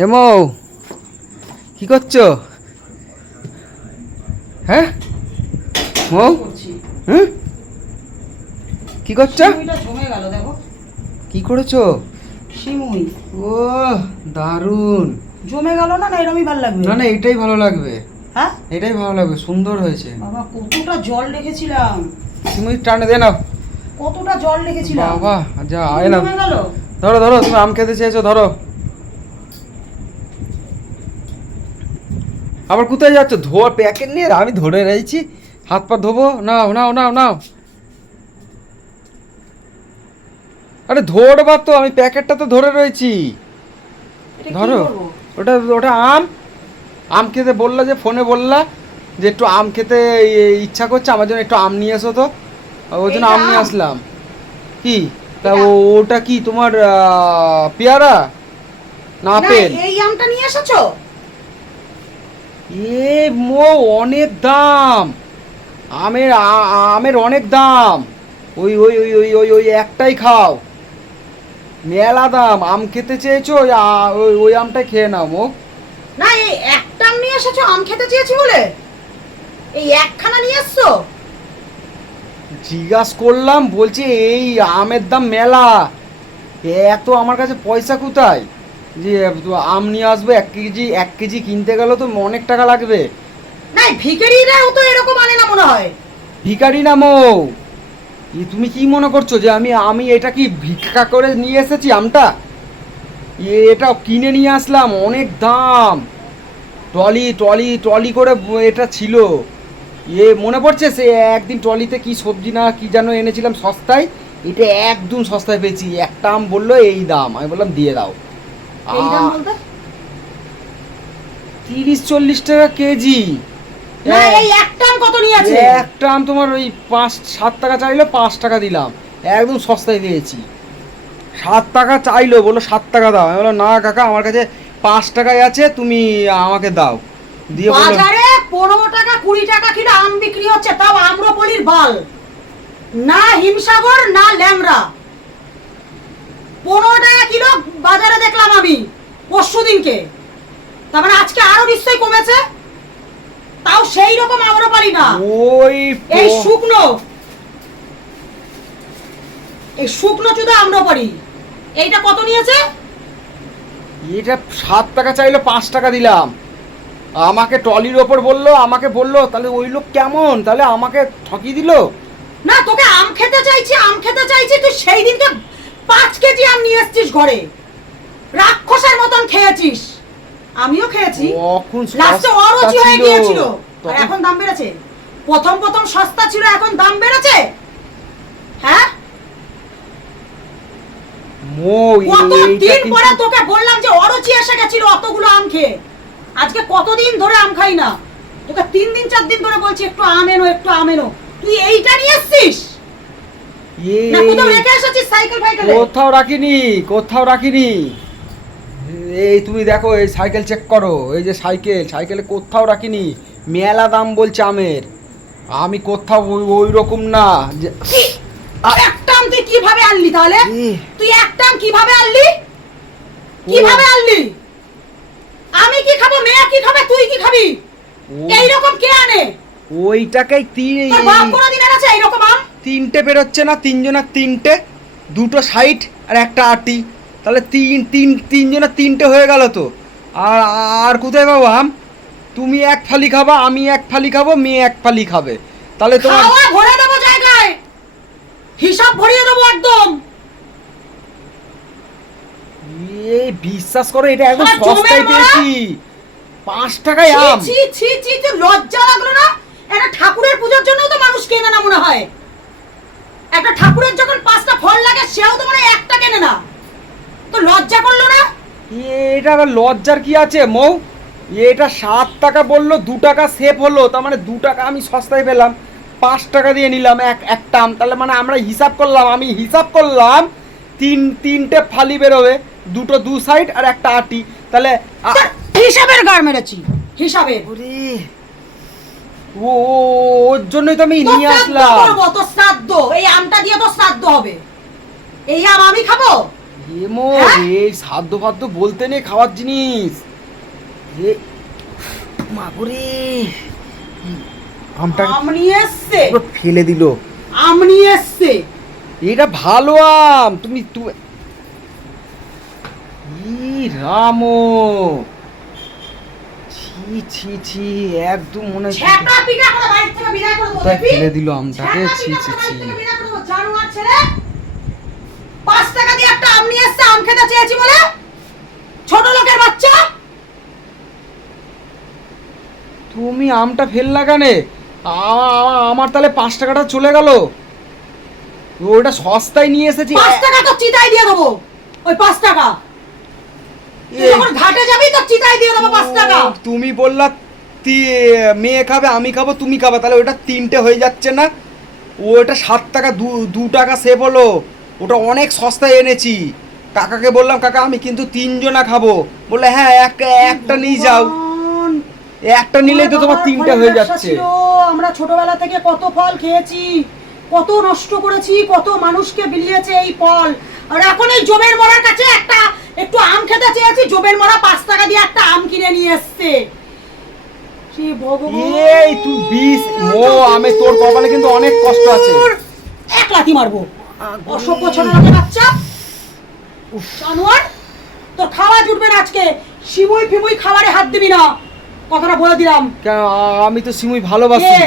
হেমো কি করছ? হ্যাঁ? মৌ হুম? কি করছ? কি করেছ? সিমুই। ও দারুণ। জমে গেল না না এরমই ভালো লাগবে? না না এটাই ভালো লাগবে। হ্যাঁ? এটাই ভালো লাগবে সুন্দর হয়েছে। বাবা কতটা জল রেখেছিলাম। তুমি টানে দে নাও। কতটা জল রেখেছিলাম। বাবা যা আয় না। ধরো ধরো তুমি আম খেতে চেয়েছো ধরো। আবার কোথায় যাচ্ছ? ধোয়ার প্যাকেট নিয়ে আমি ধরে রয়েছি। হাত পা ধোবো? নাও নাও নাও নাও। আরে ধরবা তো আমি প্যাকেটটা তো ধরে রয়েছি। ধরো। ওটা ওটা আম। আম খেতে বললা যে ফোনে বললা যে একটু আম খেতে ইচ্ছা করছে আমার জন্য একটু আম নিয়ে এসো তো। ওই জন্য আম নিয়ে আসলাম। কি? তা ওটা কি তোমার পেয়ারা? না না, আপেল? এই আমটা নিয়ে এসেছ? এ মো অনেক দাম। আমের আমের অনেক দাম। ওই ওই ওই ওই ওই ওই একটাই খাও। মেলা দাম। আম খেতে চেয়েছো? ওই ওই ওই আমটাই খেয়ে নাও মুখ না এই একটা আম নিয়ে এসেছ? আম খেতে চেয়েছি বলে? এই একখানা নিয়ে এসছো? জিজ্ঞাস করলাম বলছি এই আমের দাম মেলা। এত আমার কাছে পয়সা কোথায়? যে আম নিয়ে আসবে এক কেজি এক কেজি কিনতে গেলে তো অনেক টাকা লাগবে। না ভিখারিরাও তো এরকম আনে না মনে হয়। ভিখারি না মৌ। তুমি কি মনে করছ যে আমি আমি এটা কি ভিক্ষা করে নিয়ে এসেছি আমটা? এটা কিনে নিয়ে আসলাম অনেক দাম। ট্রলি ট্রলি ট্রলি করে এটা ছিল। এ মনে পড়ছে সে একদিন ট্রলিতে কি সবজি না কি যেন এনেছিলাম সস্তায়? এটা একদম সস্তায় পেয়েছি। একটা আম বলল এই দাম। আমি বললাম দিয়ে দাও। তিরিশ চল্লিশ টাকা কেজি। একটা আম তোমার ওই পাঁচ সাত টাকা চাইলো পাঁচ টাকা দিলাম। একদম সস্তায় দিয়েছি। সাত টাকা চাইলো বলল সাত টাকা দাও। আমি বললাম না কাকা আমার কাছে পাঁচ টাকায় আছে তুমি আমাকে দাও। দিয়ে বাজারে পনেরো টাকা কুড়ি টাকা কিলো আম বিক্রি হচ্ছে তাও আম্রপলির বাল। না হিমসাগর না ল্যাংড়া। পনেরো টাকা কিলো বাজারে দেখলাম আমি পরশু দিনকে। তার মানে আজকে আরও নিশ্চয়ই কমেছে। তাও সেই রকম আম্রপালি না। ওই এই শুকনো। এই শুকনো চুদা আম্রপালি এইটা কত নিয়েছে? এটা সাত টাকা চাইলো পাঁচ টাকা দিলাম। আমাকে ট্রলির ওপর বলল আমাকে বলল তাহলে ওই লোক কেমন? তাহলে আমাকে ঠকিয়ে দিল? না তোকে আম খেতে চাইছি আম খেতে চাইছি তুই সেই দিনকে পাঁচ কেজি আম নিয়ে এসছিস ঘরে। রাক্ষসের মতন খেয়েছিস। আমিও খেয়েছি। লাস্টে অরুচি হয়ে গিয়েছিল। আর এখন দাম বেড়েছে। প্রথম প্রথম সস্তা ছিল এখন দাম বেড়েছে। হ্যাঁ? মো কত এইটা দিন কিন্তু- পরে তোকে বললাম যে অরুচি এসে গেছিল অতগুলো আম খেয়ে। আজকে কতদিন ধরে আম খাই না? তোকে তিন দিন চার দিন ধরে বলছি একটু আম এনো একটু আম এনো। তুই এইটা নিয়ে এসছিস? কোথাও সাইকেল ফাইকেলে? রাখিনি কোথাও রাখিনি। এই তুমি দেখো এই সাইকেল চেক করো। এই যে সাইকেল সাইকেলে কোথাও রাখিনি। মেলা দাম বলছে আমের। আমি কোথাও ওই রকম না। যে আ- একটা আম তুই কীভাবে আনলি তাহলে? তুই একটা আম কীভাবে আনলি? কীভাবে আনলি? আমি কি খাব মেয়ে কি খাবে তুই কি খাবি? ও- এইরকম কে আনে? ওইটাকেই বাপ কোনোদিন এনেছে এইরকম আম? তিনটে বেরোচ্ছে না তিনজনের তিনটে দুটো সাইড আর একটা আটি তাহলে তিন তিন তিনজনের তিনটে হয়ে গেল তো। আর আর কোথায় পাবো আম? তুমি এক ফালি খাবা আমি এক ফালি খাব মেয়ে এক ফালি খাবে। তাহলে তোমার ভরে দেবো জায়গায়। হিসাব ভরিয়ে দেবো একদম। এই বিশ্বাস করো এটা একদম শালা সস্তায় পেয়েছি। পাঁচ টাকায় আম। ছি ছি ছি লজ্জা লাগল না একটা ঠাকুরের পূজার জন্য তো মানুষ কেনে না মনে হয়। একটা ঠাকুরের যখন পাঁচটা ফল লাগে সেও তো মানে একটা কেনে না। তো লজ্জা করল না? এটা আবার লজ্জার কি আছে মৌ? এটা সাত টাকা বলল দু টাকা সেভ হলো তার মানে দু টাকা আমি সস্তায় পেলাম। পাঁচ টাকা দিয়ে নিলাম এক একটা আম। তাহলে মানে আমরা হিসাব করলাম আমি হিসাব করলাম তিন তিনটে ফালি বেরোবে দুটো দু সাইড আর একটা আটি। তাহলে হিসাবের গার মেরেছি। হিসাবে ও ওর জন্যই তো আমি নিয়ে আসলাম। করব তো শ্রাদ্ধ। এই আমটা দিয়ে তো শ্রাদ্ধ হবে। এই আম আমি খাব? এমো হ্যাঁ? এই ফাধ্য বলতে নেই খাওয়ার জিনিস। এ মাগুরে আমটা আম নিয়ে এসছে। পুরো ফেলে দিল। আম নিয়ে এসছে। এটা ভালো আম। তুমি তুমি ই রামো। ছি ছি একদম মনে হচ্ছে? ফেলে দিল আমটাকে ছি ছি ছি। পাঁচ টাকা দিয়ে একটা আম নিয়ে এসছে, আম খেতে চেয়েছি বলে? ছোট লোকের বাচ্চা। তুমি আমটা ফেললা কেনে? আমার তাহলে পাঁচ টাকাটা চলে গেল। ওটা সস্তায় নিয়ে এসেছি। পাঁচ টাকা তো চিতাই দিয়ে দেবো। ওই পাঁচ টাকা। যখন ঘাটে যাবি তো চিতাই দিয়ে দেবো পাঁচ টাকা। তুমি বললা মেয়ে খাবে আমি খাব তুমি খাবে তাহলে ওটা তিনটে হয়ে যাচ্ছে না? ওটা সাত টাকা দু দু টাকা সেভ হলো ওটা অনেক সস্তায় এনেছি। কাকাকে বললাম কাকা আমি কিন্তু তিনজনা খাব। বললে হ্যাঁ এক একটা নিয়ে যাও। একটা নিলেই তো তোমার তিনটা হয়ে যাচ্ছে। আমরা ছোটবেলা থেকে কত ফল খেয়েছি। কত নষ্ট করেছি কত মানুষকে বিলিয়েছে এই ফল। আর এখন এই জমের মরার কাছে একটা একটু আম খেতে চেয়েছি জমের মরা পাঁচ টাকা দিয়ে একটা আম কিনে নিয়ে এসছে। এই তুই বিষ মো আমি তোর কপালে কিন্তু অনেক কষ্ট আছে। এক লাথি মারবো। অসভ্য ছোট বাচ্চা। জানোয়ার তোর খাওয়া জুটবে না আজকে। সিমুই ফিমুই খাবারে হাত দিবি না। কথাটা বলে দিলাম। আমি তো সিমুই ভালোবাসি।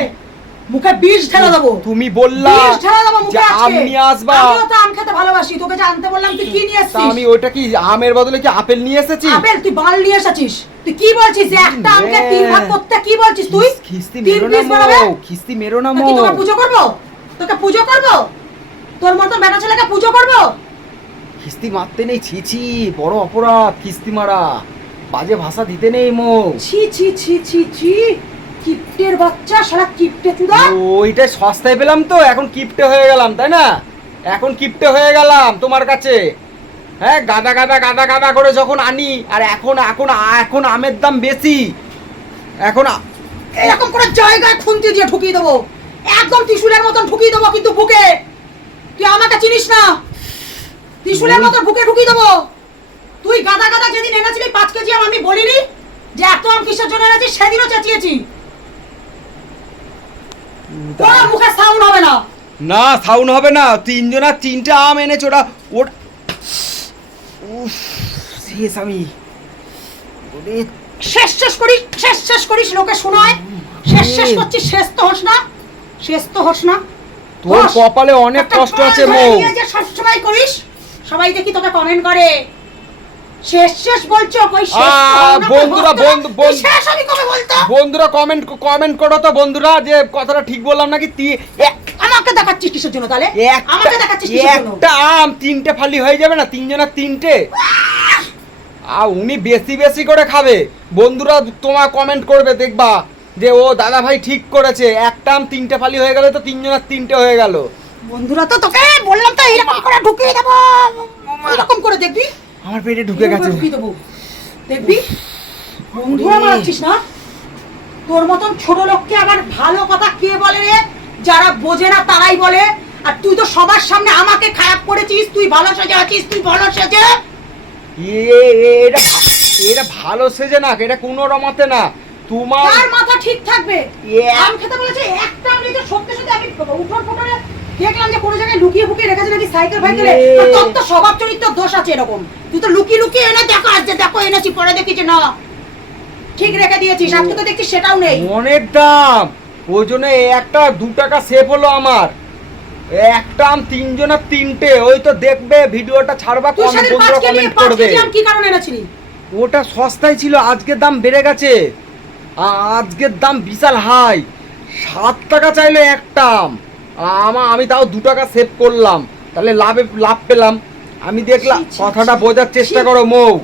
মুখে বিষ ঢেলে দেবো। তুমি বললা বিষ ঢেলে দেবো মুখে আম আজকে। নিয়ে আসবা। আমিও তো আম খেতে ভালোবাসি তোকে যে আনতে বললাম তুই কি নিয়ে এসেছিস? আমি ওইটা কি আমের বদলে কি আপেল নিয়ে এসেছি? আপেল তুই বাল নিয়ে এসেছিস। তুই কি বলছিস যে একটা আমকে তিন ভাগ করতে কি বলছিস তুই? খিস্তি মেরো না মো খিস্তি মেরো না মো তোকে পুজো করব? তোকে পুজো করব? তোর মতো বেটা ছেলেকে পুজো করব? খিস্তি মারতে নেই ছি ছি বড় অপরাধ খিস্তি মারা। বাজে ভাষা দিতে নেই মো। ছি ছি ছি ছি ছি। কিপ্টের বাচ্চা শালা কিপ্টে চুদা। ওইটা সস্তায় পেলাম তো এখন কিপটে হয়ে গেলাম তাই না? এখন কিপটে হয়ে গেলাম তোমার কাছে। হ্যাঁ গাদা গাদা গাদা গাদা করে যখন আনি আর এখন এখন এখন আমের দাম বেশি। এখন এরকম করে জায়গায় খুন্তি দিয়ে ঠুকিয়ে দেবো। একদম ত্রিশুলের মতন ঠুকিয়ে দেবো কিন্তু বুকে। তুই আমাকে চিনিস না? ত্রিশুলের মতন বুকে ঢুকিয়ে দেবো। তুই গাদা গাদা যেদিন এনেছিলি পাঁচ কেজি আম আমি বলিনি যে এত আম কিসের জন্য এনেছিস সেদিনও চেঁচিয়েছি। মুখে সাউন্ড হবে না। না সাউন্ড হবে না। তিনজনা তিনটা আম এনেছে ওটা উফ শেষ আমি। ওরে শেষ শেষ করিস শেষ শেষ করিস লোকে শোনায়। শেষ শেষ করছিস শেষ তো হস না। শেষ তো হস না। তোর কপালে অনেক কষ্ট আছে মৌ। সবসময় করিস। সবাই দেখি তোকে কমেন্ট করে। শেষ শেষ বলছো? কই শেষ? বন্ধুরা, বন্ধু, বন্ধু- শেষ আমি কবে বলতো? বন্ধুরা কমেন্ট কমেন্ট করো তো বন্ধুরা যে কথাটা ঠিক বললাম নাকি? তি- আমাকে দেখাচ্ছিস কিসের জন্য তাহলে? আমাকে দেখাচ্ছিস কিসের জন্য? একটা আম তিনটে ফালি হয়ে যাবে না? তিনজনের তিনটে? আর উনি বেশি বেশি করে খাবে। বন্ধুরা তোমার কমেন্ট করবে দেখবা যে ও দাদা ভাই ঠিক করেছে। একটা আম তিনটে ফালি হয়ে গেলে তো তিনজনের তিনটে হয়ে গেল। বন্ধুরা তো তোকে বললাম তো এরকম করে ঢুকিয়ে দেবো। এরকম করে দেখবি? আমার পেটে ঢুকে গেছে। দেখবি? বন্ধুরা মারাচ্ছিস না? তোর মতন ছোট লোককে আবার ভালো কথা কে বলে রে? যারা বোঝে না তারাই বলে। আর তুই তো সবার সামনে আমাকে খারাপ করেছিস তুই ভালো সেজে আছিস তুই ভালো সেজে। এটা এটা ভালো সেজে না এটা কোনো রমাতে না। তোমার মাথা ঠিক থাকবে। আম খেতে বলেছে একটা আম নিয়ে সত্যি সত্যি আমি উঠোন ফুটনে দেখলাম যে কোনো জায়গায় লুকিয়ে ফুকিয়ে রেখেছে নাকি সাইকেল ফাইকেলে। তোর তো স্বভাব চরিত্র দোষ আছে এরকম। তুই তো লুকিয়ে লুকিয়ে এনে দেখো আজ যে দেখো এনেছি পরে দেখি যে না। ঠিক রেখে দিয়েছিস আজকে তো দেখছি সেটাও নেই। অনেক দাম। ওই জন্য একটা দু টাকা সেভ হলো আমার। একটা আম তিনজনের তিনটে। ওই তো দেখবে ভিডিওটা ছাড়বা কমেন্ট বন্ধুরা কমেন্ট করবে। কি কারণে এনেছিলি? ওটা সস্তায় ছিল আজকের দাম বেড়ে গেছে। আজকের দাম বিশাল হাই। সাত টাকা চাইলো একটা আম। আমা আমি তাও দু টাকা সেভ করলাম। তাহলে লাভে লাভ পেলাম। আমি দেখলাম কথাটা বোঝার চেষ্টা করো মৌ।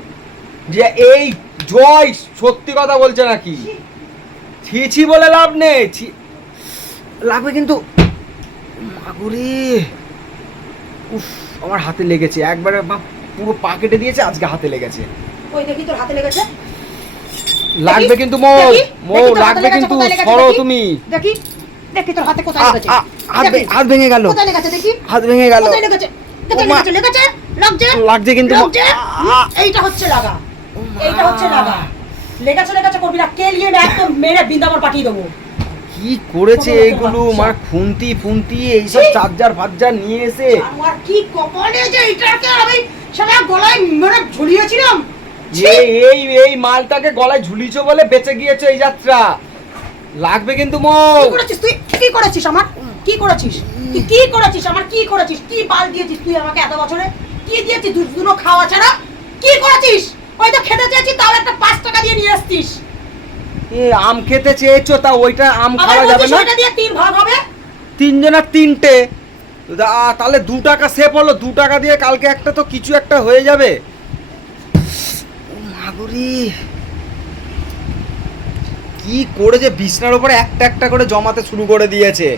যে এই জয় সত্যি কথা বলছে নাকি? ছি। ছি বলে লাভ নেই ছি। লাগবে কিন্তু মাগুরে উফ আমার হাতে লেগেছে। একবারে বা- পুরো পাকেটে দিয়েছে আজকে হাতে লেগেছে। ওই দেখি তোর হাতে লেগেছে? লাগবে কিন্তু মৌ। মৌ লাগবে কিন্তু সরো তুমি। দেখি। দেখি তোর হাতে কোথায় লেগেছে। হাত ভেঙে গেল। কোথায় লেগেছে দেখি? হাত ভেঙে গেল। কোথায় লেগেছে? ওমা। লেগেছে? লেগেছে? লাগছে? লাগছে কিন্তু। এইটা হচ্ছে লাগা। এইটা হচ্ছে লাগা। লেগেছে লেগেছে করবি না কেলিয়ে না একদম মেরে বৃন্দাবন পাঠিয়ে দেবো? কি করেছে ছোট লোকের এইগুলো বাচ্চা। খুন্তি ফুন্তি এইসব চার্জার ফার্জার নিয়ে এসে। আমার কি কপালে যে এটাকে আমি সারা গলায় মানে ঝুলিয়েছিলাম? এই এই এই মালটাকে গলায় ঝুলিছো বলে বেঁচে গিয়েছে এই যাত্রা। লাগবে কিন্তু মো। কি করেছিস তুই? কি করেছিস আমার? কি করেছিস? তুই কি করেছিস? আমার কি করেছিস? কি বাল দিয়েছিস তুই আমাকে এত বছরে? কি দিয়েছিস? দুধ দুনো খাওয়া ছাড়া? কি করেছিস? ওই তো খেতে চেয়েছি তাও একটা পাঁচ টাকা দিয়ে নিয়ে আসতিস এ আম খেতে চেয়েছো তা ওইটা আম খাওয়া যাবে না? ওইটা দিয়ে তিন ভাগ হবে? তিনজনের তিনটে। তাহলে দু টাকা সেভ হলো। দু টাকা দিয়ে কালকে একটা তো কিছু একটা হয়ে যাবে। মাগুরি। কি করে যে বিছনার উপরে একটা একটা করে জমাতে শুরু করে দিয়েছে।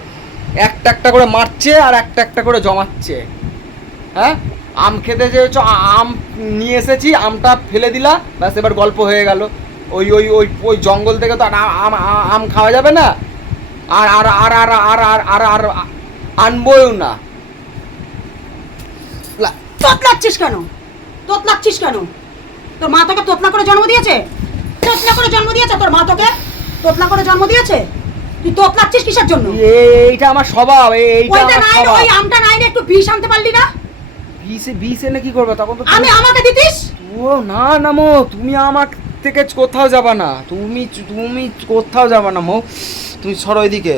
একটা একটা করে মারছে আর একটা একটা করে জমাচ্ছে। হ্যাঁ? আম খেতে যে আ- আম নিয়ে এসেছি, আমটা ফেলে দিলা, ব্যাস এবার গল্প হয়ে গেল। ওই ওই ওই ওই জঙ্গল থেকে তো আর আম আম খাওয়া যাবে না। আর আর আর আর আর আর আর আর আনবইও না। তোতলাচ্ছিস কেন? তোতলাচ্ছিস কেন? তোর মা তোকে তোতলা করে জন্ম দিয়েছে? তোতলা করে জন্ম দিয়েছে তোর মা তোকে? তোতলা করে জন্ম দিয়েছে? তুই তোতলাচ্ছিস কিসের জন্য? এইটা আমার স্বভাব এইটা ওইটা আমার নাই স্বভাব। ওই আমটা নাই রে, একটু বিষ আনতে পারলি না? বিষে বিষ এনে কি করবে? তখন তো আমি আমাকে দিতিস? ও না না মো তুমি আমার থেকে কোথাও যাবা না। তুমি তুমি কোথাও যাবা না মো। তুমি সরো ওইদিকে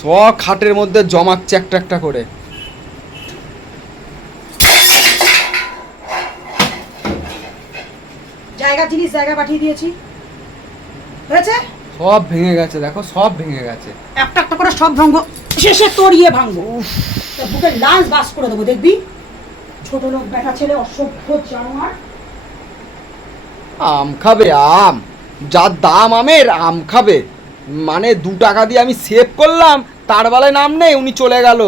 সব খাটের মধ্যে জমাচ্ছে একটা একটা করে। জায়গা জিনিস জায়গা পাঠিয়ে দিয়েছি। হয়েছে? সব ভেঙে গেছে দেখো সব ভেঙে গেছে। একটা একটা করে সব শেষে তরিয়ে ভাঙবো। বুকে লাঞ্চ বাস করে দেবো দেখবি? ছোট লোক বেটা ছেলে অসভ্য জানোয়ার। আম খাবে আম। যার দাম আমের আম খাবে। মানে দু টাকা দিয়ে আমি সেভ করলাম তার বেলায় নাম নেই উনি চলে গেল।